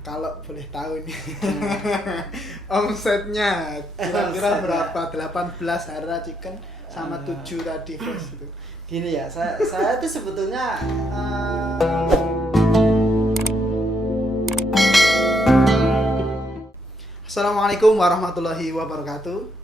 kalau boleh tahu nih omsetnya kira-kira berapa? 18 Hara Chicken sama 7 tadi fresh itu. Gini ya, saya tuh sebetulnya Assalamualaikum warahmatullahi wabarakatuh.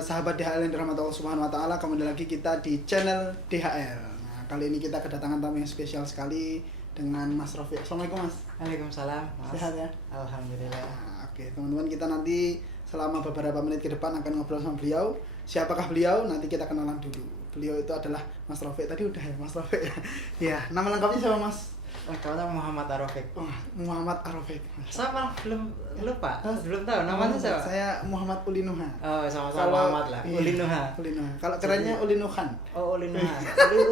Sahabat DHL yang dirahmati Allah Subhanahu wa taala, kembali lagi kita di channel DHL. Nah, kali ini kita kedatangan tamu yang spesial sekali dengan Mas Rafiq. Assalamualaikum Mas. Waalaikumsalam, Mas. Sehat ya? Alhamdulillah. Nah, oke, teman-teman, kita nanti selama beberapa menit ke depan akan ngobrol sama beliau. Siapakah beliau? Nanti kita kenalan dulu. Beliau itu adalah Mas Rafiq. Tadi udah ya Mas Rafiq ya. Ya, nama lengkapnya siapa Mas? Lengkapnya Muhammad Arofik. Oh, Muhammad Arofik. Sama belum lupa, belum tahu namanya siapa? Saya Muhammad Ulinuha. Oh, sama-sama Muhammad lah. Iya, Ulinuha. Ulinuha. Kalau kerennya Ulinuhan. Oh, Ulinuha.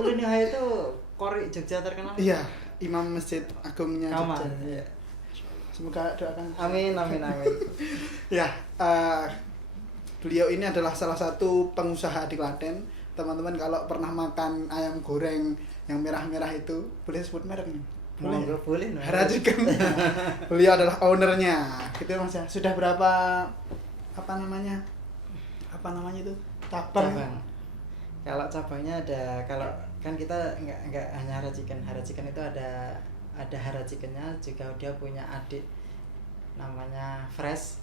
Ulinuha itu Kori Jogja terkenal. Iya, Imam Masjid Agungnya Kamal. Jogja. Iya. Semoga doakan. Amin. Ya, beliau ini adalah salah satu pengusaha di Klaten. Teman-teman kalau pernah makan ayam goreng yang merah-merah itu, boleh sebut merek nih? Boleh. Hara Chicken. Beliau adalah ownernya. Gitu Mas ya. Sudah berapa namanya itu? Cabang. Kalau cabangnya ada, kalau kan kita nggak hanya Hara Chicken. Hara Chicken itu ada Hara Chickennya juga, dia punya adik namanya Fresh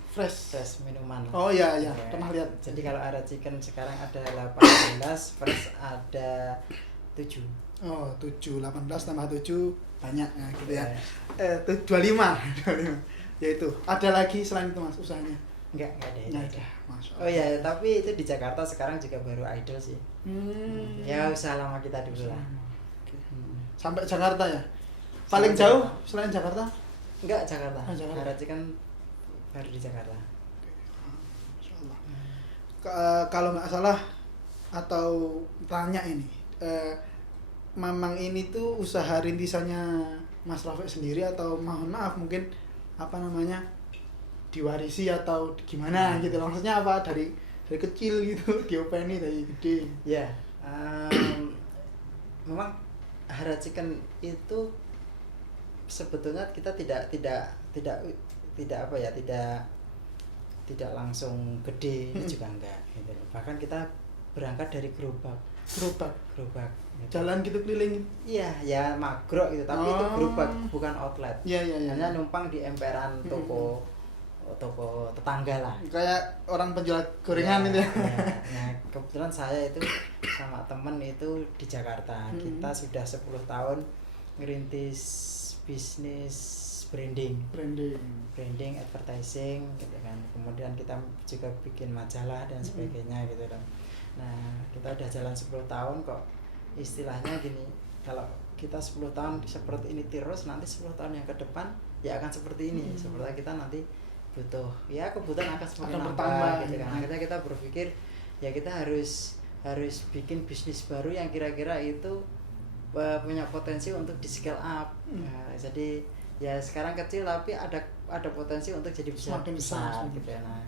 minuman. Oh iya, Ya. pernah lihat. Jadi kalau Hara Chicken sekarang ada 18, Fresh ada 7. Oh, 7, 18 tambah 7 banyak ya gitu ya. Ya. 25. Ya itu. Ada lagi selain itu Mas usahanya? Enggak ada. Nggak ada. Masya Allah. Oh iya, tapi itu di Jakarta sekarang juga baru idol sih. Ya usaha lama kita dulu lah. Sampai Jakarta ya? Paling jauh selain Jakarta? Enggak, Jakarta. Oh, Jakarta. Hara Chicken baru di Jakarta. Masya Allah. Kalau nggak salah atau tanya ini, Mamang ini tuh usaha rintisannya Mas Rafiq sendiri atau mohon maaf mungkin diwarisi atau gimana gitu, maksudnya apa dari kecil gitu diopeni dari gede? Ya, memang Hara Chicken itu sebetulnya kita tidak langsung gede, ini juga enggak gitu. Bahkan kita berangkat dari gerobak gitu. Jalan gitu keliling. Iya, ya magro gitu, tapi itu gerobak bukan outlet. Iya. Hanya numpang di emperan toko tetangga lah. Kayak orang penjual gorengan itu ya. Nah, kebetulan saya itu sama temen itu di Jakarta. Kita sudah 10 tahun ngerintis bisnis branding, advertising gitu kan. Kemudian kita juga bikin majalah dan sebagainya gitu kan. Nah, kita udah jalan 10 tahun kok. Istilahnya gini, kalau kita 10 tahun seperti ini terus, nanti 10 tahun yang ke depan ya akan seperti ini. Seperti kita nanti butuh, ya kebutuhan akan semakin nambah gitu kan. Akhirnya kita berpikir ya kita harus bikin bisnis baru yang kira-kira itu punya potensi untuk di scale up. Nah, jadi ya sekarang kecil tapi ada potensi untuk jadi besar gitu ya. Nah,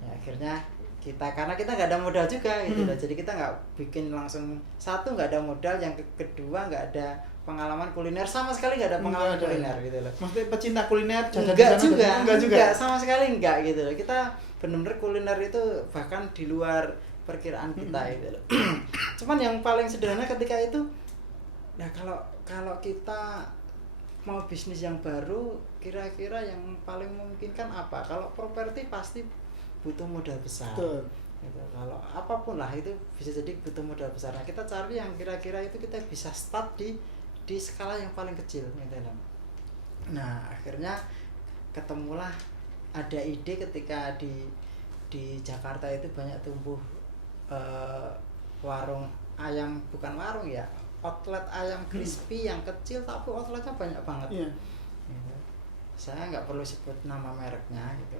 ya akhirnya karena kita nggak ada modal juga gitu loh. Jadi kita nggak bikin langsung satu, nggak ada modal, yang kedua nggak ada pengalaman kuliner, sama sekali nggak ada pengalaman kuliner gitu loh. Maksudnya pecinta kuliner enggak juga sama sekali enggak gitu loh. Kita benar-benar kuliner itu bahkan di luar perkiraan kita gitu loh. Cuman yang paling sederhana ketika itu, nah kalau kita mau bisnis yang baru, kira-kira yang paling memungkinkan apa? Kalau properti pasti butuh modal besar. Betul. Gitu. Kalau apapun lah itu bisa jadi butuh modal besar. Nah, kita cari yang kira-kira itu kita bisa start di skala yang paling kecil gitu. Nah, akhirnya ketemulah ada ide ketika di Jakarta itu banyak tumbuh warung ayam, bukan warung ya, outlet ayam crispy yang kecil tapi outletnya banyak banget. Iya. Gitu. Saya nggak perlu sebut nama mereknya gitu.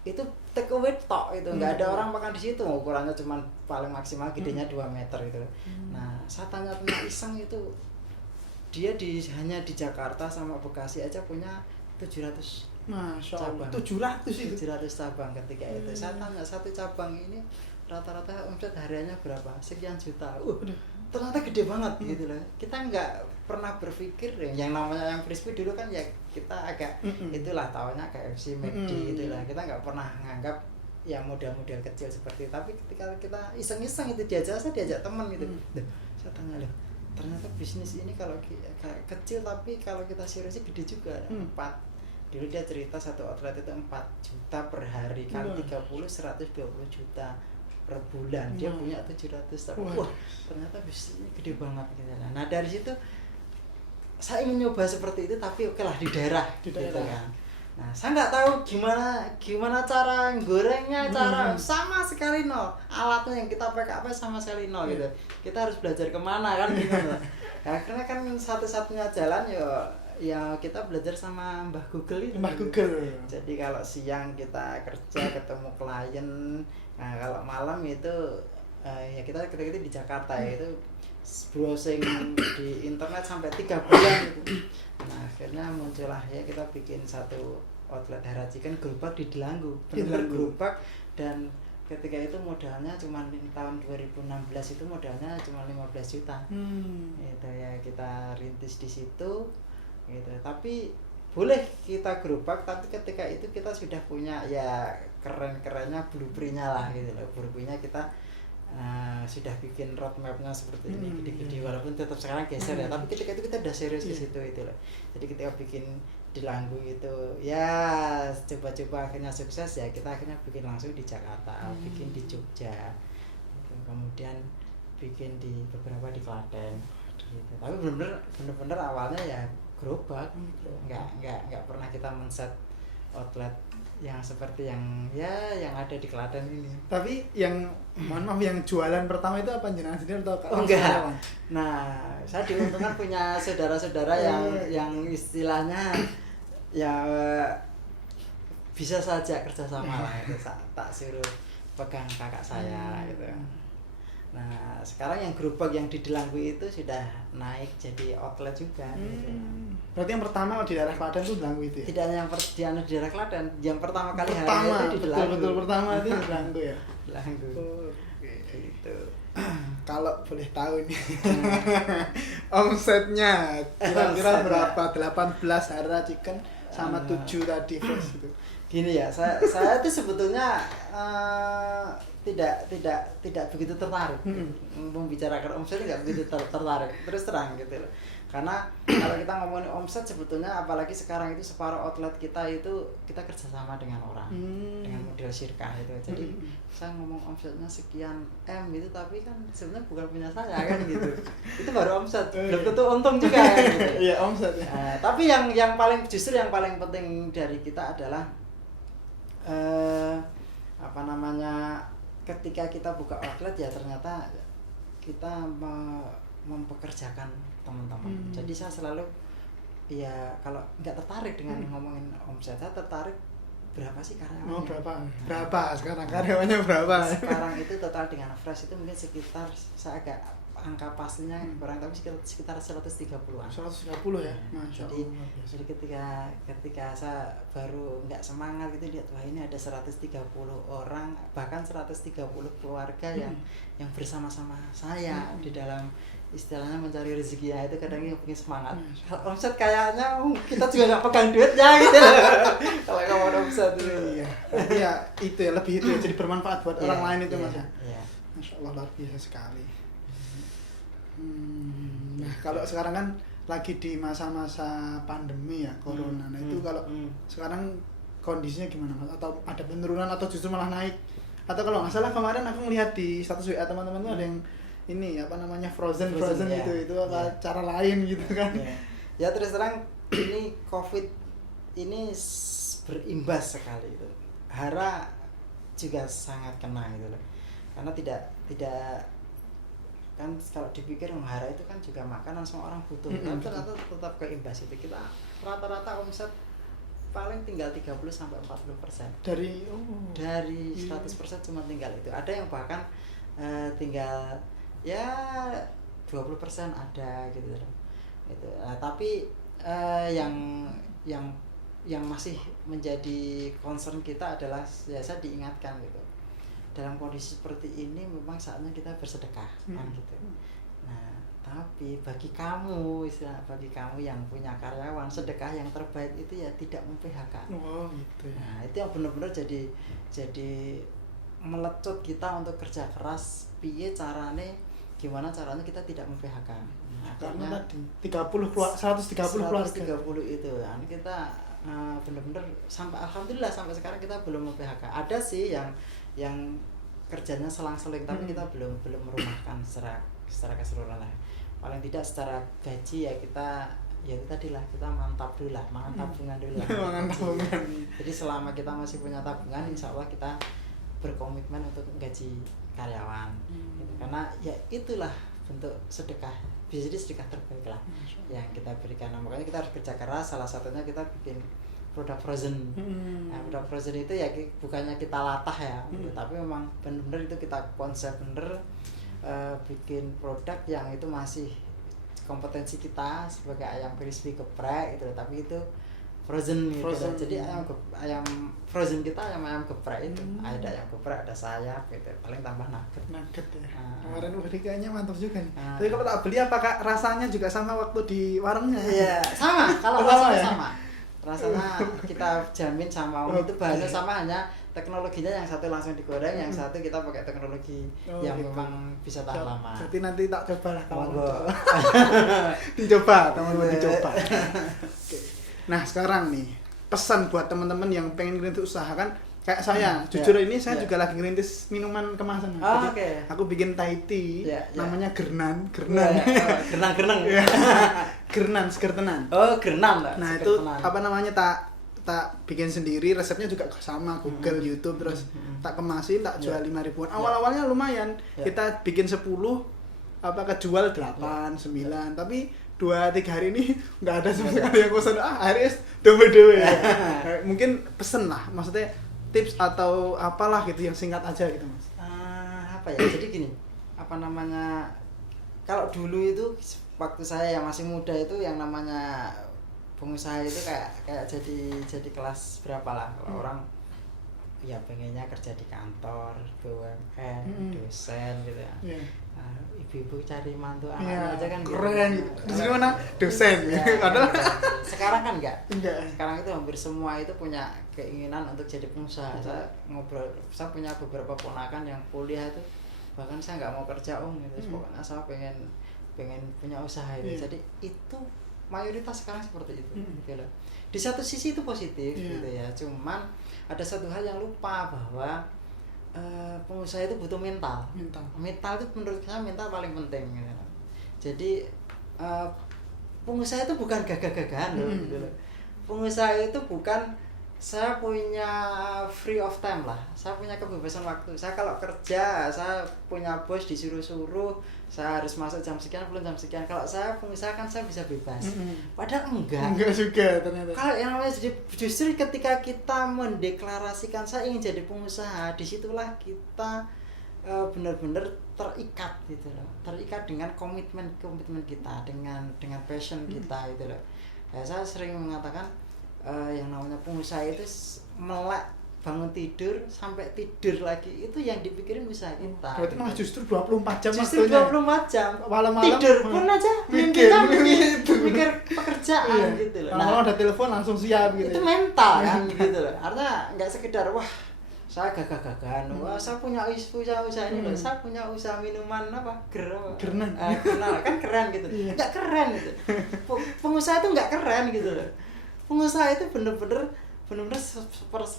Itu take away tok itu, nggak ada orang makan di situ, ukurannya cuma paling maksimal gedenya 2 meter gitu. Nah, saya tanya iseng itu, dia hanya di Jakarta sama Bekasi aja punya 700 Masya Allah, cabang. 700 cabang ketika itu. Saya tanya, satu cabang ini rata-rata omset hariannya berapa? Sekian juta. ternyata gede banget gitu loh. Kita nggak pernah berpikir yang namanya yang frisbee dulu kan ya kita agak itulah tahunya KFC, McD gitu lah. Kita nggak pernah nganggap yang model-model kecil seperti itu. Tapi ketika kita iseng-iseng itu saya diajak teman gitu. Saya tanya loh, ternyata bisnis ini kalau kecil tapi kalau kita serius gede juga. 4 dulu dia cerita satu outlet itu 4 juta per hari kali 30 120 juta per bulan. Dia punya 700 tapi wah ternyata bisnisnya gede banget gitu. Nah dari situ saya ingin nyoba seperti itu tapi oke lah di daerah gitu kan. Nah saya nggak tahu gimana cara gorengnya, cara sama sekali nol, alatnya yang kita pakai apa sama sekali nol gitu. Kita harus belajar kemana kan gitu. Nah, karena kan satu-satunya jalan ya kita belajar sama Mbah Google itu. Mbah Google. Jadi kalau siang kita kerja ketemu klien, nah kalau malam itu ya kita ketika itu di Jakarta itu browsing di internet sampai 3 bulan gitu. Nah akhirnya muncullah ya kita bikin satu outlet Hara Chicken gerobak di Delanggu, benar gerobak. Dan ketika itu modalnya cuma tahun 2016 itu modalnya cuma 15 juta. Itu ya kita rintis di situ gitu. Tapi boleh kita gerobak tapi ketika itu kita sudah punya ya keren-kerennya blueprint-nya lah gitu loh. Blueprint-nya kita sudah bikin roadmap-nya seperti ini gede-gede walaupun tetap sekarang geser ya, tapi ketika itu kita udah serius ke situ itu loh. Jadi ketika bikin di Langgu itu ya coba-coba akhirnya sukses ya kita akhirnya bikin langsung di Jakarta, bikin di Jogja gitu. Kemudian bikin di beberapa di Klaten gitu. Tapi bener-bener awalnya ya gerobak gitu. Nggak pernah kita men-set outlet yang seperti yang ada di Klaten ini. Tapi yang mohon maaf yang jualan pertama itu apa jenengan sendiri atau enggak? Nah, saya diuntungkan punya saudara-saudara yang istilahnya ya bisa saja kerjasama lah itu. Tak suruh pegang kakak saya gitu. Nah sekarang yang gerobak yang di Delanggu itu sudah naik jadi outlet juga gitu. Berarti yang pertama di daerah Klaten itu Delanggu itu ya? Tidak yang di daerah Klaten, yang pertama kali pertama, itu di Delanggu. Betul pertama itu di Delanggu ya? Delanggu. Gitu. Kalau boleh tahu nih omsetnya kira-kira berapa? 18 Hara Chicken sama 7 tadi fresh itu. Gini ya, saya itu sebetulnya tidak begitu tertarik membicarakan omset, nggak begitu tertarik terus terang gitu loh. Karena kalau kita ngomongin omset sebetulnya apalagi sekarang itu separuh outlet kita itu kita kerjasama dengan orang dengan model syirkah itu. Jadi saya ngomong omsetnya sekian M gitu tapi kan sebenarnya bukan punya saya kan gitu. Itu baru omset, belum tentu untung juga kan gitu. Iya omset. Tapi yang paling justru yang paling penting dari kita adalah ketika kita buka outlet ya ternyata kita mempekerjakan teman-teman. Jadi saya selalu ya kalau nggak tertarik dengan ngomongin omset, saya tertarik berapa sih karyawannya. Berapa sekarang karyawannya berapa? Sekarang itu total dengan fresh itu mungkin sekitar saya agak angka pastinya kurang tapi sekitar 130-an. 130 ya. Jadi ketika saya baru nggak semangat gitu lihat wah ini ada 130 orang bahkan 130 keluarga yang bersama-sama saya di dalam istilahnya mencari rezeki ya itu kadang bikin semangat. Omset kayaknya kita juga nggak pegang duitnya gitu. Kalau ngomong omset itu. Iya, itu ya lebih itu ya jadi bermanfaat buat orang lain itu Mas. Masya Allah luar biasa sekali. Nah kalau sekarang kan lagi di masa-masa pandemi ya corona. Nah itu kalau sekarang kondisinya gimana Mas? Atau ada penurunan atau justru malah naik? Atau kalau nggak salah kemarin aku melihat di status WA teman-teman tuh ada yang ini apa namanya frozen ya. itu apa cara lain gitu kan? Ya terus terang ini COVID ini berimbas sekali itu. Hara juga sangat kena gitu loh. Karena tidak kan kalau dipikir Hara itu kan juga makanan semua orang butuh, tapi ternyata tetap keimbas itu. Kita rata-rata omset paling tinggal 30-40% dari 100% cuma tinggal itu. Ada yang bahkan tinggal ya 20% ada gitu itu. Tapi yang masih menjadi concern kita adalah biasa diingatkan gitu. Dalam kondisi seperti ini memang saatnya kita bersedekah kan gitu. Nah, tapi bagi kamu, bagi kamu yang punya karyawan, sedekah yang terbaik itu ya tidak mem-PHK. Oh gitu ya. Nah, itu yang benar-benar jadi melecut kita untuk kerja keras. Gimana caranya kita tidak mem-PHK. Nah, Karena akhirnya tadi 130 keluarga. 130 itu kan kita benar-benar alhamdulillah sampai sekarang kita belum mem-PHK. Ada sih yang kerjanya selang-seling tapi kita belum merumahkan secara keseluruhan lah. Paling tidak secara gaji ya kita ya itu tadi lah, kita mantap dulu lah, mangan tabungan dulu lah. Mangan tabungan. Jadi selama kita masih punya tabungan, insya Allah kita berkomitmen untuk gaji karyawan. Gitu. Karena ya itulah bentuk sedekah, bisa jadi sedekah terbaik lah yang kita berikan. Nah, makanya kita harus kerja keras. Salah satunya kita bikin produk frozen. Nah, produk frozen itu ya bukannya kita latah ya, gitu. Tapi memang benar-benar itu kita konsep bener, bikin produk yang itu masih kompetensi kita sebagai ayam crispy geprek gitu, tapi itu frozen gitu. Jadi ayam frozen kita ayam geprek itu ada ayam geprek, ada sayap gitu, paling tambah nugget Ya. Kemarin kayaknya mantap juga nih. Tapi Tapi kalau tak beli apakah rasanya juga sama waktu di warungnya? iya sama, kalau Sama rasanya ya? sama, rasanya kita jamin sama. Itu bahannya sama, hanya teknologinya yang satu langsung digoreng, yang satu kita pakai teknologi yang gitu. memang bisa tahan lama. Berarti nanti tak cobalah Monggo. dicoba teman-teman dicoba. Oke. Nah sekarang nih pesan buat teman-teman yang pengen ngerintis usaha kan kayak saya jujur ini saya juga lagi ngerintis minuman kemasan. Oh, Jadi aku bikin Thai tea namanya Gernan Gerenang. Gernan segertenan. Oh, gerenang lah. Nah itu apa namanya tak bikin sendiri, resepnya juga sama Google, YouTube, terus tak kemasin, tak jual 5.000-an. Awal-awalnya lumayan. Kita bikin 10 apa kejual 8, 9, tapi 2-3 hari ini nggak ada sama sekali yang pesan. Akhirnya dewe ya. Mungkin pesen lah, maksudnya tips atau apalah gitu yang singkat aja gitu Mas. Apa ya? Jadi gini, apa namanya? Kalau dulu itu waktu saya yang masih muda itu yang namanya pengusaha itu kayak jadi kelas berapa lah, kalau orang ya pengennya kerja di kantor BUMN, dosen gitu ya. Ibu-ibu cari mantu anak aja kan keren gitu. Di sini Kalau- mana dosen Ya, padahal sekarang kan enggak. enggak. Sekarang itu hampir semua itu punya keinginan untuk jadi pengusaha. Saya punya beberapa ponakan yang kuliah itu bahkan saya nggak mau kerja gitu. Pokoknya saya pengen punya usaha itu. Jadi itu mayoritas sekarang seperti itu gitu loh. Di satu sisi itu positif gitu ya. Cuman ada satu hal yang lupa bahwa pengusaha itu butuh mental. Mental itu menurut saya mental paling penting gitu. Jadi pengusaha itu bukan gagah-gagahan loh gitu loh. Pengusaha itu bukan saya punya free of time lah, saya punya kebebasan waktu. Saya kalau kerja, saya punya bos disuruh-suruh, saya harus masuk jam sekian, pulang jam sekian. Kalau saya pengusaha kan saya bisa bebas. Padahal enggak juga ternyata. Kalau yang namanya justru ketika kita mendeklarasikan saya ingin jadi pengusaha, disitulah kita benar-benar terikat gitu loh, terikat dengan komitmen kita, dengan passion kita gitu loh. Ya, saya sering mengatakan yang namanya pengusaha itu melek bangun tidur sampai tidur lagi, itu yang dipikirin usaha kita. Berarti malah justru 24 jam Justru waktunya. 24 jam. Malam-malam Tidur pun aja mikir mikir pekerjaan gitu loh. Nah, ada telepon langsung siap gitu. Itu mental kan gitu loh. Artinya nggak sekedar wah saya gagah-gagahan, wah saya punya usaha ini loh, saya punya usaha minuman apa Gernan. kan keren gitu. Nggak keren gitu. Pengusaha itu nggak keren gitu loh. Pengusaha itu bener-bener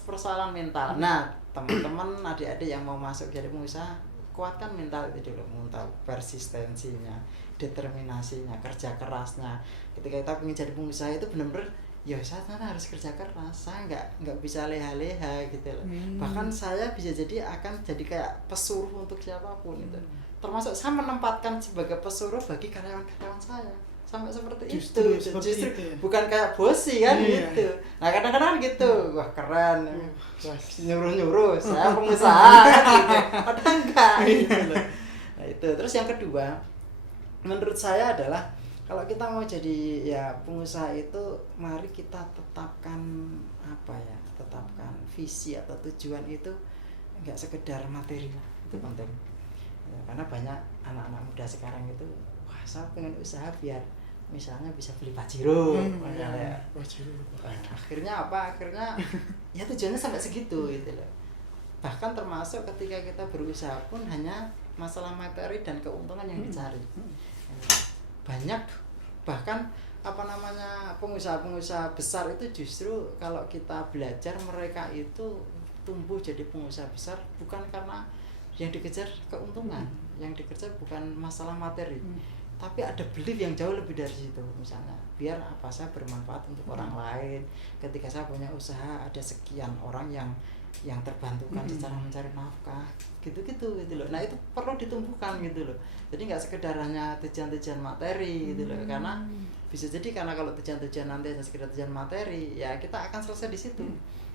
persoalan mental. Nah, teman-teman adik-adik yang mau masuk jadi pengusaha, kuatkan mental itu dulu, mental persistensinya, determinasinya, kerja kerasnya. Ketika kita ingin jadi pengusaha itu benar-benar ya saya harus kerja keras, saya nggak bisa leha-leha gitu loh. Bahkan saya bisa jadi akan jadi kayak pesuruh untuk siapapun itu. Termasuk saya menempatkan sebagai pesuruh bagi karyawan-karyawan saya. Sampai seperti Justru itu. seperti Justru itu ya? bukan kayak bosi kan Iya. gitu. Nah, kadang-kadang gitu. Wah, keren. Keras. Nyuruh-nyuruh, saya pengusaha kan gitu. Padahal enggak gitu loh. Nah, itu. Terus yang kedua, menurut saya adalah kalau kita mau jadi ya pengusaha itu, mari kita tetapkan apa ya? Tetapkan visi atau tujuan itu enggak sekedar materi lah. Itu penting. Ya, karena banyak anak-anak muda sekarang itu saya pengen usaha biar misalnya bisa beli Pajero, misalnya. Nah, akhirnya apa? Akhirnya ya tujuannya sampai segitu gitu loh. Bahkan termasuk ketika kita berusaha pun hanya masalah materi dan keuntungan yang dicari. Banyak bahkan apa namanya pengusaha-pengusaha besar itu justru kalau kita belajar mereka itu tumbuh jadi pengusaha besar bukan karena yang dikejar keuntungan, yang dikejar bukan masalah materi, tapi ada belief yang jauh lebih dari situ. Misalnya biar apa saya bermanfaat untuk orang lain, ketika saya punya usaha ada sekian orang yang terbantukan secara mencari nafkah, gitu loh. Nah itu perlu ditumbuhkan gitu loh. Jadi nggak sekedar hanya tujuan-tujuan materi gitu loh, karena bisa jadi karena kalau tujuan-tujuan nanti hanya sekedar tujuan materi, ya kita akan selesai di situ.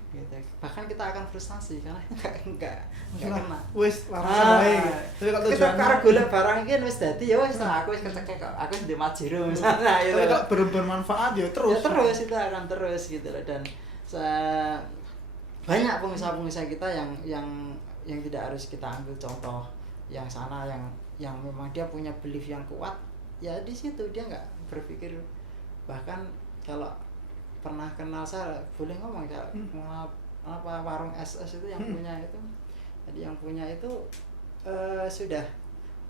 Gitu. Bahkan kita akan frustasi karena enggak kena. Wis langsung wae. Tapi kalau kita tujuannya karena golek barang iki wis dadi ya wis aku wis ketekek kok. Aku ndek Pajero misalnya gitu. tapi kalau bermanfaat ya terus. Ya terus itu akan terus gitu loh. Dan banyak pengusaha-pengusaha kita yang tidak harus kita ambil contoh yang sana yang memang dia punya belief yang kuat, ya di situ dia nggak berpikir. Bahkan kalau pernah kenal saya boleh ngomong ya, apa warung SS itu yang punya itu, jadi yang punya itu sudah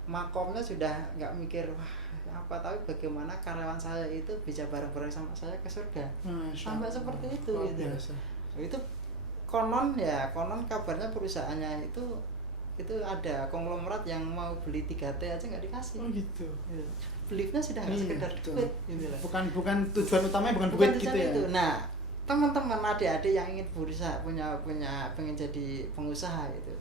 makomnya sudah nggak mikir wah apa, tapi bagaimana karyawan saya itu bisa bareng-bareng sama saya ke surga. Sampai seperti itu gitu. Itu konon kabarnya perusahaannya itu ada konglomerat yang mau beli 3T aja nggak dikasih. Oh gitu. Beliefnya sudah nggak sekedar duit gitu lah. Bukan tujuan utamanya bukan duit gitu ya. Itu. Nah, teman-teman adik-adik yang ingin berusaha pengen jadi pengusaha itu,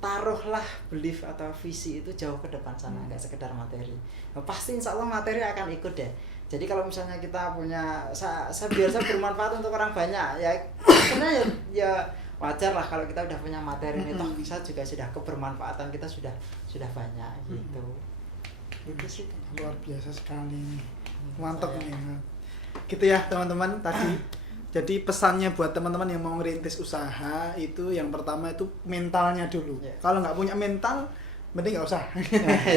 taruhlah belief atau visi itu jauh ke depan sana, nggak sekedar materi. Nah, pasti insya Allah materi akan ikut deh. Jadi kalau misalnya kita punya biar saya bermanfaat untuk orang banyak, ya sebenarnya ya wajar lah kalau kita udah punya materi ini, toh kita juga sudah kebermanfaatan kita sudah banyak gitu. Itu sih luar biasa sekali. Mantap nih. Gitu ya teman-teman tadi. Jadi pesannya buat teman-teman yang mau ngerintis usaha itu yang pertama itu mentalnya dulu. Kalau nggak punya mental, mending nggak usah.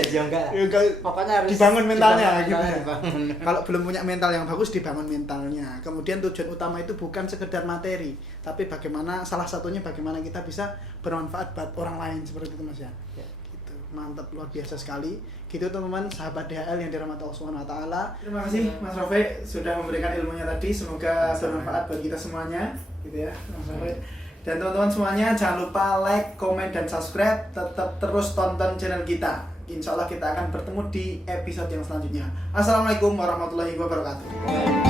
Ya enggak. Pokoknya harus dibangun mentalnya gitu. Dibangun. Kalau belum punya mental yang bagus, dibangun mentalnya. Kemudian tujuan utama itu bukan sekedar materi, tapi bagaimana salah satunya bagaimana kita bisa bermanfaat buat orang lain seperti itu Mas ya. Gitu. Mantap, luar biasa sekali. Gitu teman-teman, sahabat DHL yang dirahmati Allah Subhanahu wa taala. Terima kasih Mas Rafiq sudah memberikan ilmunya tadi. Semoga bermanfaat buat kita semuanya, gitu ya, Mas Rafiq. Dan teman-teman semuanya jangan lupa like, komen, dan subscribe. Tetap terus tonton channel kita. Insya Allah kita akan bertemu di episode yang selanjutnya. Assalamualaikum warahmatullahi wabarakatuh.